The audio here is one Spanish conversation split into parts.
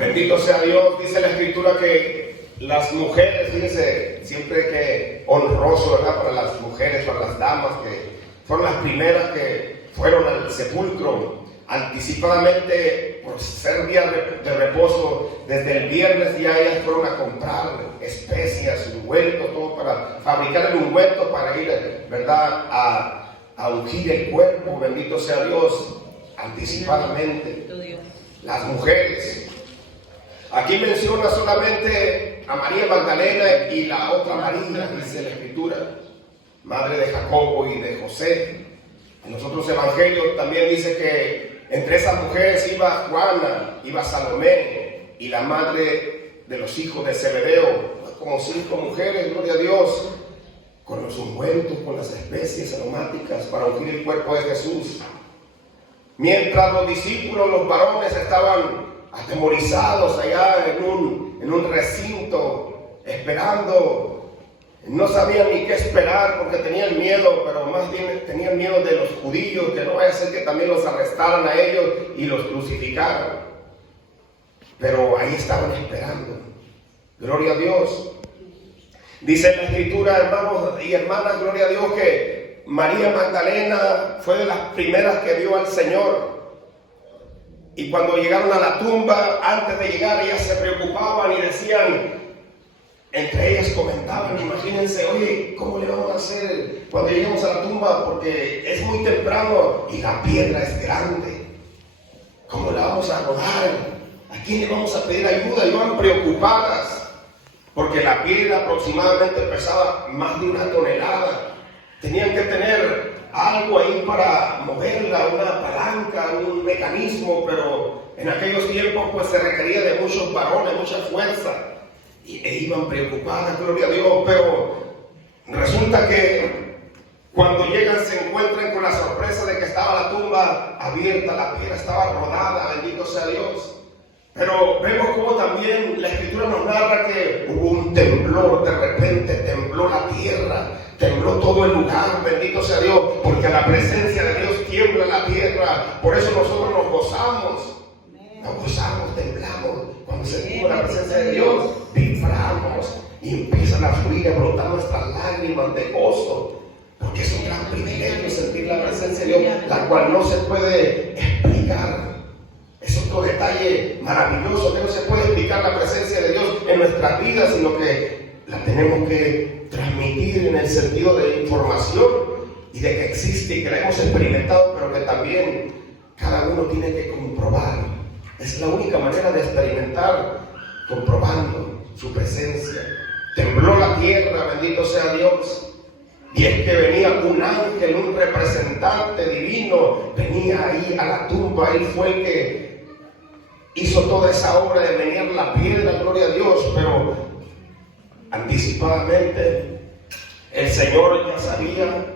Bendito sea Dios. Dice la Escritura que las mujeres, fíjense, siempre que honroso, ¿verdad? Para las mujeres, para las damas, que fueron las primeras que fueron al sepulcro anticipadamente por ser día de reposo. Desde el viernes ya ellas fueron a comprar especias, ungüentos, todo para fabricar el ungüento para ir, ¿verdad?, a ungir el cuerpo. Bendito sea Dios, anticipadamente. Las mujeres. Aquí menciona solamente a María Magdalena y la otra María, dice la Escritura, madre de Jacobo y de José. En los otros evangelios también dice que entre esas mujeres iba Juana, iba Salomé y la madre de los hijos de Zebedeo. Como 5 mujeres, gloria a Dios, con los ungüentos, con las especias aromáticas para ungir el cuerpo de Jesús. Mientras los discípulos, los varones, estaban atemorizados allá en un recinto, esperando, no sabían ni qué esperar porque tenían miedo, pero más bien tenían miedo de los judíos, que no vaya a ser que también los arrestaran a ellos y los crucificaran. Pero ahí estaban esperando. Gloria a Dios. Dice la Escritura, hermanos y hermanas, gloria a Dios, que María Magdalena fue de las primeras que vio al Señor. Y cuando llegaron a la tumba, antes de llegar, ellas se preocupaban y decían, entre ellas comentaban, imagínense, oye, ¿cómo le vamos a hacer cuando lleguemos a la tumba? Porque es muy temprano y la piedra es grande. ¿Cómo la vamos a rodar? ¿A quién le vamos a pedir ayuda? Y van preocupadas, porque la piedra aproximadamente pesaba más de 1 tonelada. Tenían que tener algo ahí para moverla, una palanca, un mecanismo, pero en aquellos tiempos pues se requería de muchos varones, mucha fuerza, e iban preocupadas, gloria a Dios. Pero resulta que cuando llegan se encuentran con la sorpresa de que estaba la tumba abierta, la piedra estaba rodada, bendito sea Dios. Pero vemos como también la Escritura nos narra que hubo un temblor, de repente tembló la tierra, tembló todo el lugar, bendito sea Dios, porque a la presencia de Dios tiembla la tierra. Por eso nosotros nos gozamos, temblamos. Cuando sentimos la presencia de Dios, vibramos y empiezan a fluir, a brotar nuestras lágrimas de gozo, porque es un gran privilegio sentir la presencia de Dios, la cual no se puede explicar. Es otro detalle maravilloso, que no se puede explicar la presencia de Dios en nuestras vidas, sino que la tenemos que transmitir en el sentido de información y de que existe y que la hemos experimentado, pero que también cada uno tiene que comprobar. Es la única manera de experimentar, comprobando su presencia. Tembló la tierra, bendito sea Dios. Y es que venía un ángel, un representante divino, venía ahí a la tumba. Él fue el que hizo toda esa obra de venir la piedra, gloria a Dios. Pero anticipadamente el Señor ya sabía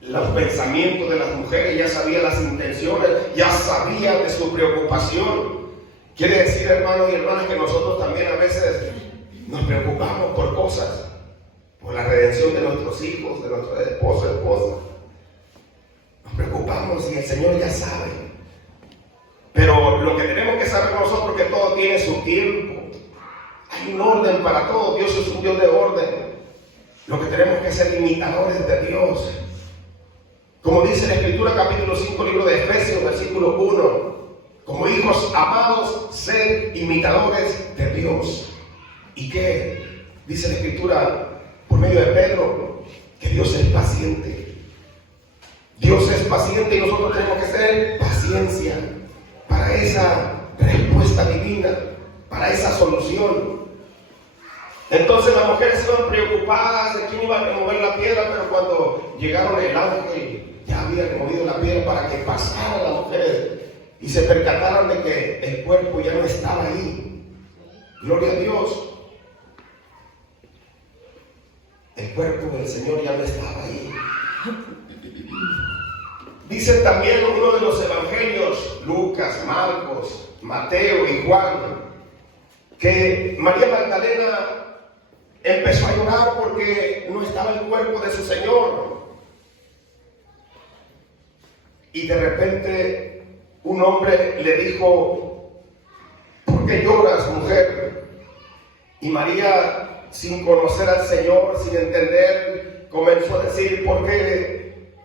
los pensamientos de las mujeres, ya sabía las intenciones, ya sabía de su preocupación. Quiere decir, hermanos y hermanas, que nosotros también a veces nos preocupamos por cosas, por la redención de nuestros hijos, de nuestro esposo, esposa. Nos preocupamos y el Señor ya sabe. Pero lo que tenemos que saber nosotros es que todo tiene su tiempo. Hay un orden para todo. Dios es un Dios de orden. Lo que tenemos que ser imitadores de Dios. Como dice la Escritura, capítulo 5, libro de Efesios, versículo 1. Como hijos amados, sed imitadores de Dios. ¿Y qué? Dice la Escritura por medio de Pedro, que Dios es paciente. Dios es paciente y nosotros tenemos que tener paciencia para esa respuesta divina, para esa solución. Entonces las mujeres iban preocupadas de quién iba a remover la piedra, pero cuando llegaron el ángel ya había removido la piedra para que pasaran las mujeres y se percataran de que el cuerpo ya no estaba ahí. Gloria a Dios. El cuerpo del Señor ya no estaba ahí. Dice también uno de los evangelios, Lucas, Marcos, Mateo y Juan, que María Magdalena empezó a llorar porque no estaba el cuerpo de su Señor. Y de repente un hombre le dijo, ¿por qué lloras, mujer? Y María, sin conocer al Señor, sin entender, comenzó a decir, ¿por qué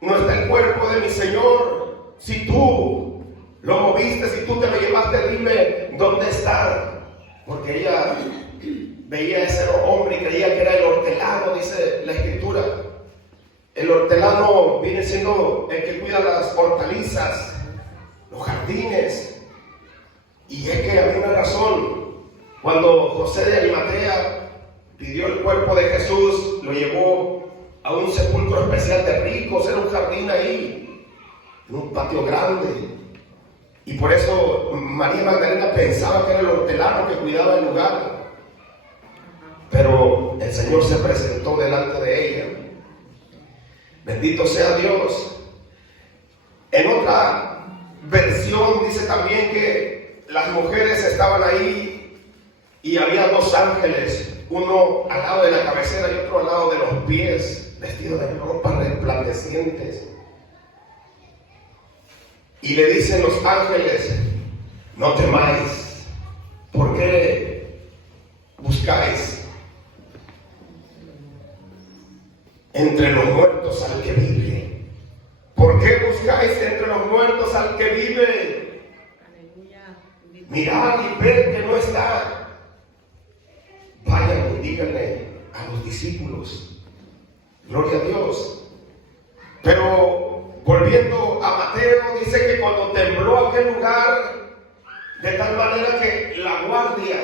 no está el cuerpo de mi Señor? Si tú lo moviste, si tú te lo llevaste, dime, ¿dónde está? Porque ella veía a ese hombre y creía que era el hortelano, dice la Escritura. El hortelano viene siendo el que cuida las hortalizas, los jardines. Y es que había una razón. Cuando José de Arimatea pidió el cuerpo de Jesús, lo llevó a un sepulcro especial de ricos, era un jardín ahí, en un patio grande. Y por eso María Magdalena pensaba que era el hortelano que cuidaba el lugar. Pero el Señor se presentó delante de ella. Bendito sea Dios. En otra versión dice también que las mujeres estaban ahí y había dos ángeles, uno al lado de la cabecera y otro al lado de los pies, vestidos de ropas resplandecientes. Y le dicen los ángeles, no temáis, ¿por qué buscáis entre los muertos al que vive? ¿Por qué buscáis entre los muertos al que vive? Mirad y ved que no está. Vayan y díganle a los discípulos. Gloria a Dios. Pero volviendo a Mateo, dice que cuando tembló aquel lugar, de tal manera que la guardia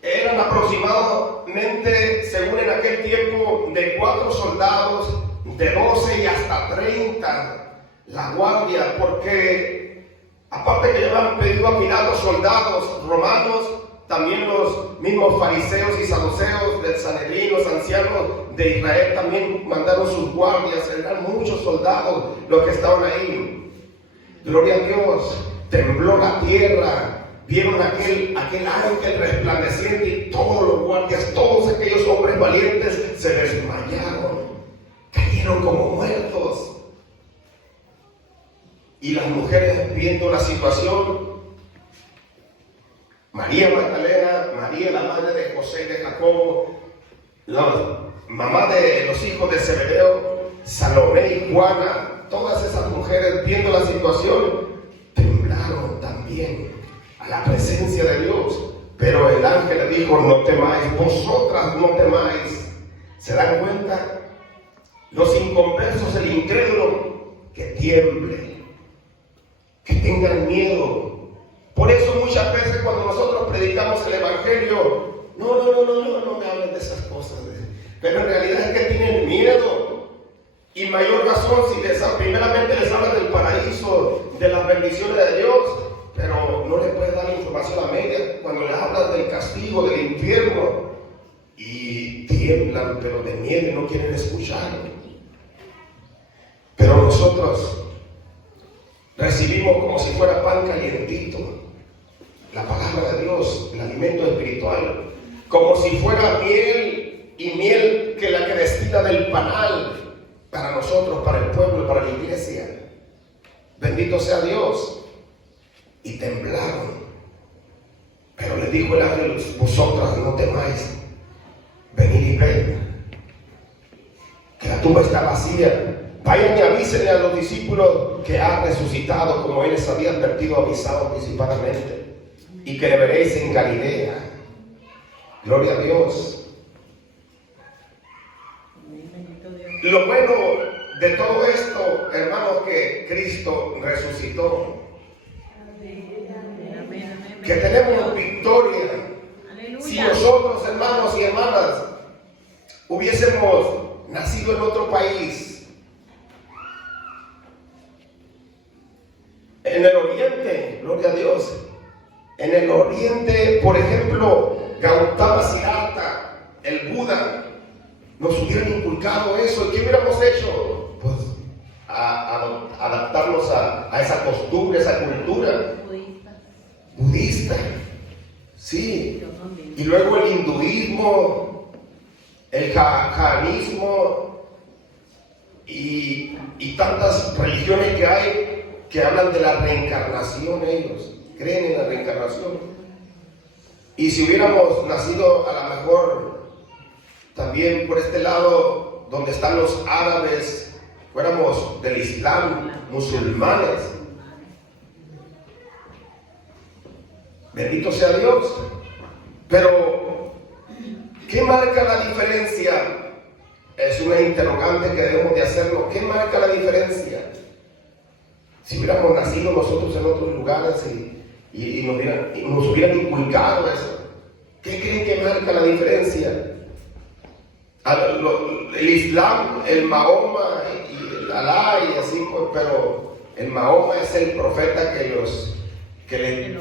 eran aproximadamente, según en aquel tiempo, de 4 soldados, de 12 y hasta 30, la guardia, porque aparte que le habían pedido a Pilato soldados romanos, también los mismos fariseos y saduceos del Sanedrín, los ancianos de Israel también mandaron sus guardias. Eran muchos soldados los que estaban ahí. Gloria a Dios. Tembló la tierra, vieron aquel ángel resplandeciente y todos los guardias, todos aquellos hombres valientes se desmayaron, cayeron como muertos. Y las mujeres, viendo la situación, María Magdalena, María la madre de José y de Jacobo, la mamá de los hijos de Zebedeo, Salomé y Juana, todas esas mujeres viendo la situación, temblaron también a la presencia de Dios. Pero el ángel le dijo, no temáis, vosotras no temáis. ¿Se dan cuenta? Los inconversos, el incrédulo, que tiemble, que tengan miedo. Por eso muchas veces cuando nosotros predicamos el Evangelio, no me hablen de esas cosas. Pero en realidad es que tienen miedo. Y mayor razón si primeramente les hablan del paraíso, de las bendiciones de Dios, pero no les puedes dar información a media cuando les hablas del castigo, del infierno, y tiemblan, pero de miedo y no quieren escuchar. Pero nosotros recibimos como si fuera pan calientito la palabra de Dios, el alimento espiritual, como si fuera miel, y miel que la que destina del panal para nosotros, para el pueblo, para la iglesia. Bendito sea Dios. Y temblaron. Pero les dijo el ángel, vosotras no temáis, venid y ved que la tumba está vacía. Vayan y avísenle a los discípulos que ha resucitado, como él les había advertido, avisado anticipadamente, y que le veréis en Galilea. Gloria a Dios. Lo bueno de todo esto, hermanos, que Cristo resucitó, que tenemos victoria. Si nosotros, hermanos y hermanas, hubiésemos nacido en otro país, en el oriente, gloria a Dios, en el oriente, por ejemplo, Gautama Siddhartha, el Buda, nos hubieran inculcado eso. ¿Qué hubiéramos hecho? Pues adaptarnos a esa costumbre, esa cultura budista. Sí. Y luego el hinduismo, el jainismo y tantas religiones que hay que hablan de la reencarnación, ellos creen en la reencarnación. Y si hubiéramos nacido a lo mejor también por este lado donde están los árabes, fuéramos del Islam, musulmanes, bendito sea Dios. Pero ¿qué marca la diferencia? Es una interrogante que debemos de hacerlo. ¿Qué marca la diferencia? Si hubiéramos nacido nosotros en otros lugares y nos hubieran inculcado eso, ¿qué creen que marca la diferencia? El Islam, el Mahoma y el Alá y así, pues, pero el Mahoma es el profeta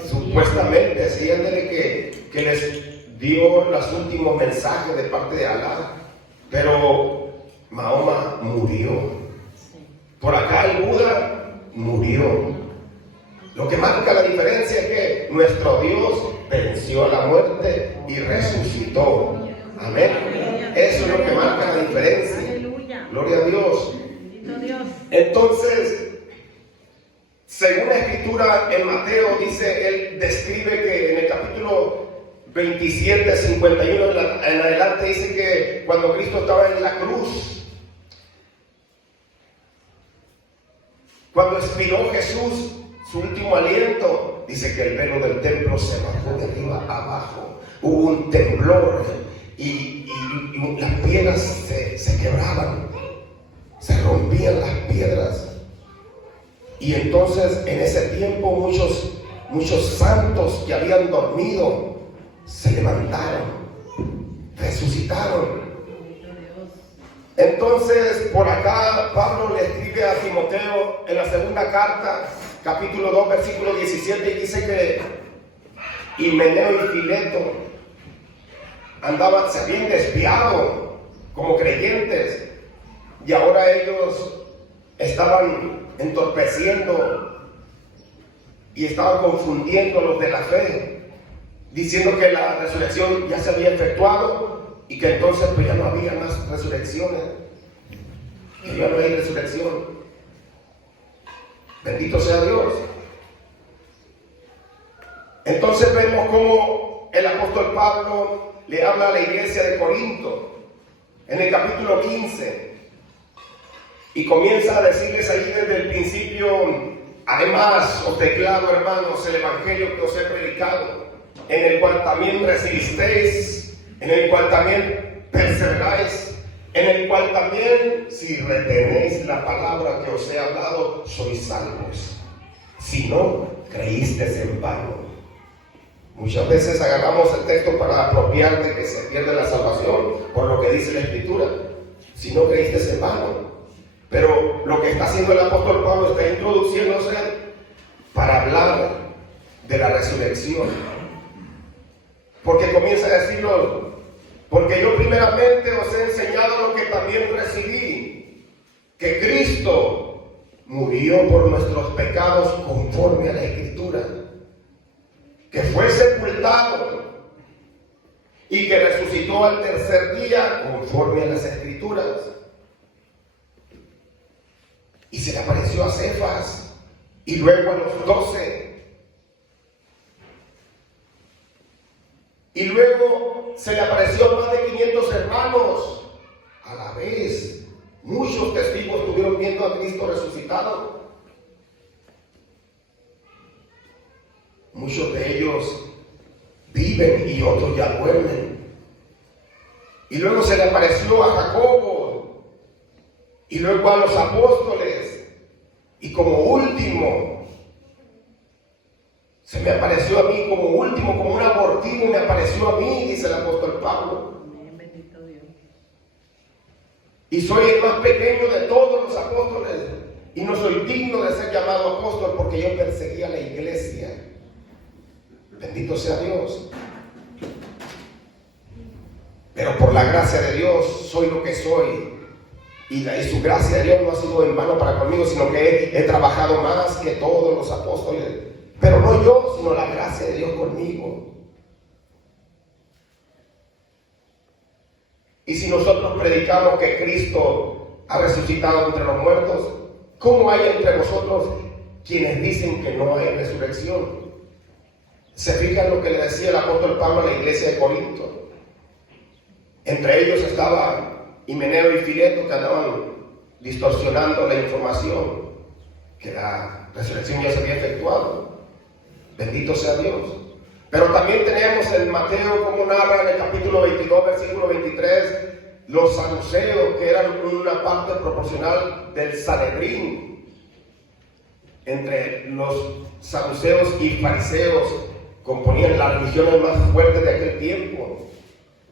supuestamente decían que les dio los últimos mensajes de parte de Alá, pero Mahoma murió. Por acá el Buda murió. Lo que marca la diferencia es que nuestro Dios venció la muerte y resucitó. Amén. Eso es lo que marca la diferencia. Gloria a Dios. Entonces, según la escritura en Mateo, dice, él describe que en el capítulo 27, 51 en adelante, dice que cuando Cristo estaba en la cruz, cuando expiró Jesús su último aliento, dice que el velo del templo se bajó de arriba abajo. Hubo un temblor y las piedras se quebraban, se rompían las piedras. Y entonces en ese tiempo muchos santos que habían dormido se levantaron, resucitaron. Entonces por acá Pablo le escribe a Timoteo en la segunda carta, capítulo 2, versículo 17, y dice que Himeneo y Fileto se habían desviado como creyentes y ahora ellos estaban entorpeciendo y estaban confundiendo a los de la fe, diciendo que la resurrección ya se había efectuado y que entonces pues ya no había más resurrecciones, que ya no hay resurrección. Bendito sea Dios. Entonces vemos cómo el apóstol Pablo le habla a la iglesia de Corinto en el capítulo 15 y comienza a decirles ahí desde el principio: además os declaro, hermanos, el evangelio que os he predicado, en el cual también recibisteis, en el cual también perseveráis, en el cual también, si retenéis la palabra que os he hablado, sois salvos. Si no, creísteis en vano. Muchas veces agarramos el texto para apropiar de que se pierde la salvación por lo que dice la Escritura. Si no creísteis en vano. Pero lo que está haciendo el apóstol Pablo está introduciéndose para hablar de la resurrección. Porque comienza a decirlo: porque yo primeramente os he enseñado lo que también recibí, que Cristo murió por nuestros pecados conforme a la Escritura, que fue sepultado y que resucitó al tercer día conforme a las Escrituras. Y se le apareció a Cefas y luego a los 12. Y luego se le apareció a más de 500 hermanos a la vez. Muchos testigos estuvieron viendo a Cristo resucitado. Muchos de ellos viven y otros ya duermen. Y luego se le apareció a Jacobo y luego a los apóstoles. Y como último, se me apareció a mí como último, como un abortivo me apareció a mí, dice el apóstol Pablo. Bendito Dios. Y soy el más pequeño de todos los apóstoles y no soy digno de ser llamado apóstol porque yo perseguía a la iglesia. Bendito sea Dios. Pero por la gracia de Dios soy lo que soy. Y su gracia de Dios no ha sido en vano para conmigo, sino que he trabajado más que todos los apóstoles. Pero no yo, sino la gracia de Dios conmigo. Y si nosotros predicamos que Cristo ha resucitado entre los muertos, ¿cómo hay entre vosotros quienes dicen que no hay resurrección? Se fijan lo que le decía el apóstol Pablo a la iglesia de Corinto. Entre ellos estaba Himeneo y Fileto, que andaban distorsionando la información, que la resurrección ya se había efectuado. Bendito sea Dios. Pero también tenemos en Mateo, como narra en el capítulo 22, versículo 23, los saduceos, que eran una parte proporcional del Sanedrín. Entre los saduceos y fariseos componían las religiones más fuertes de aquel tiempo.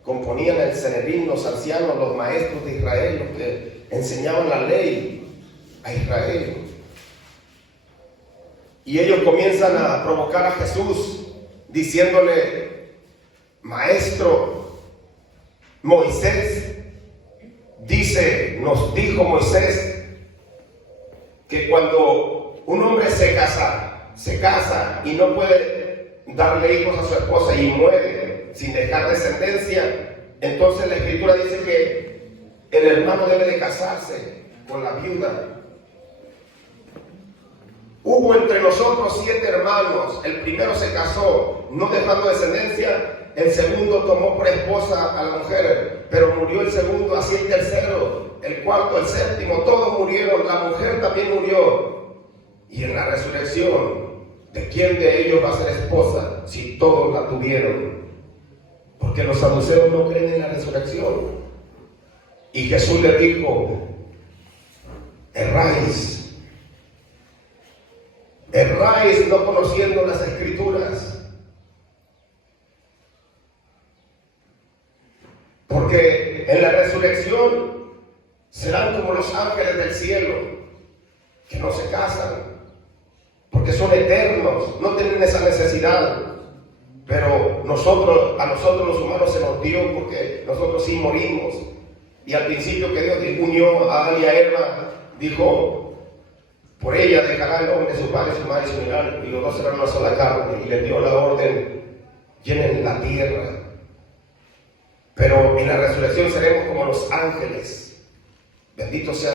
Componían el Sanedrín, los ancianos, los maestros de Israel, los que enseñaban la ley a Israel. Y ellos comienzan a provocar a Jesús, diciéndole: Maestro, Moisés nos dijo Moisés, que cuando un hombre se casa y no puede darle hijos a su esposa y muere sin dejar descendencia, entonces la Escritura dice que el hermano debe de casarse con la viuda. Hubo entre nosotros 7 hermanos. El primero se casó, no dejando descendencia. El segundo tomó por esposa a la mujer, pero murió el segundo, así el tercero, el cuarto, el séptimo, todos murieron. La mujer también murió. Y en la resurrección, ¿de quién de ellos va a ser esposa si todos la tuvieron? Porque los saduceos no creen en la resurrección. Y Jesús le dijo: erráis no conociendo las Escrituras. Porque en la resurrección serán como los ángeles del cielo, que no se casan, porque son eternos, no tienen esa necesidad. Pero a nosotros los humanos se nos dio, porque nosotros sí morimos. Y al principio que Dios unió a Adán y a Eva, dijo: por ella dejará el hombre su padre, su madre y su hijo, y los dos serán una sola carne. Y les dio la orden: llenen la tierra. Pero en la resurrección seremos como los ángeles. Bendito sea